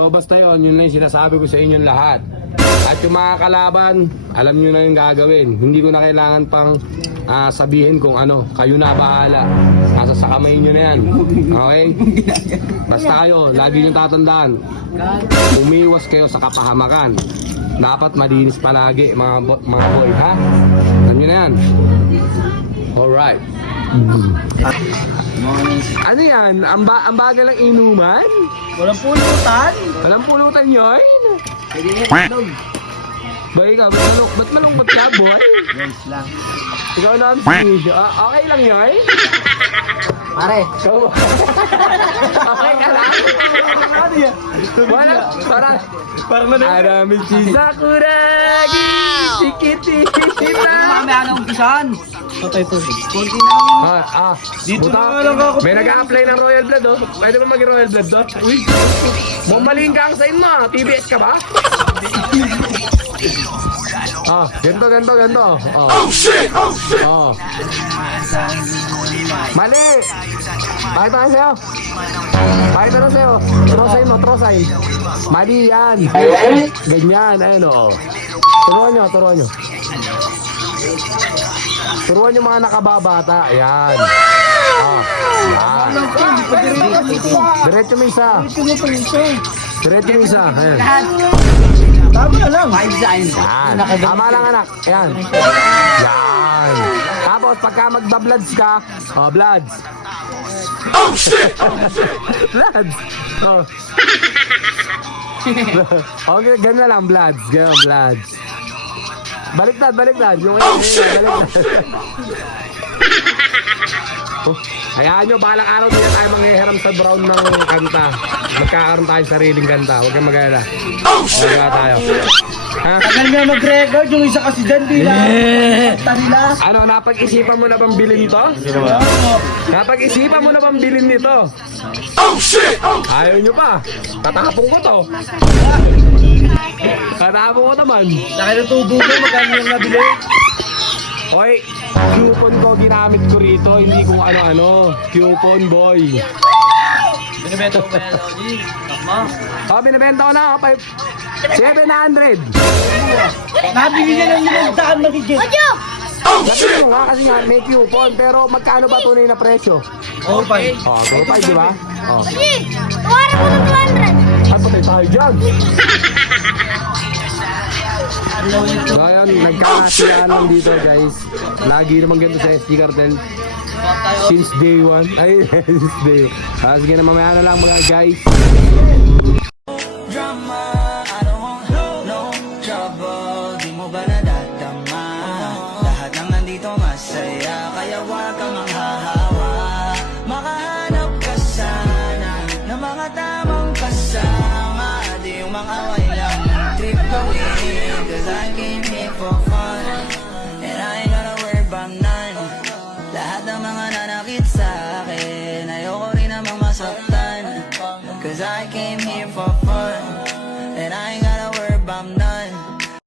So basta yun na yung sinasabi ko sa inyong lahat. At yung mga kalaban, alam nyo na yung gagawin. Hindi ko na kailangan pang sabihin kung ano. Kayo na bahala. Nasa sa kamay nyo na yan. Okay? Basta kayo, lagi nyo tatandaan. Umiwas kayo sa kapahamakan. Dapat malinis palagi mga boy, ha? Alam nyo na yan. Alright. Ano yan? Ang bagal ng inuman? Walang pulutan. Walang pulutan yun? Pwede nga itlog. Ba ikaw, ba't malungkot ka, boy? Yes lang. Ikaw na ang sinisyo. Okay lang yun? Pare. So, okay ka lang? Wala, parang Arami si Sakuragi, sikiti, kita. Mamaya na umpisan. Patay to. Konti na lang. Dito na lang ako. May nag-a-apply ng Royal Blood, oh. Pwede ba maging Royal Blood, oh? Uy, bumaling ka ang sign mo, ah. TBS ka ba? Ganito. Oh shit! Mali! Bakit tayo sa'yo? Bakit tayo sa'yo? Throw sign. Mali yan. Ganyan, ayun o. Turuan nyo. Turuan yung mga nakababata. Ayan. Diretso mo isa. Ayan. Tama lang. Yan. Tama lang anak. Yan. Tapos pagka magba-bloods ka, bloods. Oh shit! Bloods. Okay, ganun lang, bloods. Baliktad. Yung baliktad. Hayaan nyo, balang araw din tayo manghihiram sa brown ng kanta. Magkakaroon tayo sariling kanta. Huwag kang mag-alala. Wala tayo. Ha? Tagal nga mag-record. Yung isa kasi dyan, di lang. Nila. Ano, napag-isipan mo na bang bilhin to? Napag-isipan mo na bang bilhin nito? Oh shit! Ayaw nyo pa. Tatapong ko to. Tatapong ko naman. Nakilatubo ko, magkano yung nabili? Hoy, coupon ko ginamit ko rito, hindi kung ano-ano. Coupon boy. Binibenta ko kaya Lodi. Takma. Binibenta ko na, 700. Nabili niya ng 500 magigit. Sabi mo nga kasi nga may coupon, pero magkano ba tunay na presyo? Oh, fine. 2.5, di ba? Tuwaran mo ng 200. Ay, patay tayo dyan. So ayun, nagkakasiyanan dito guys. Lagi naman ganito sa SD Cartel. Since day 1. Ay, since day 1. Sige na, mamaya na lang mga guys. Drama, I don't want no trouble. Di mo ba nadadama? Lahat ng nandito masaya, kaya wag kang manghaha.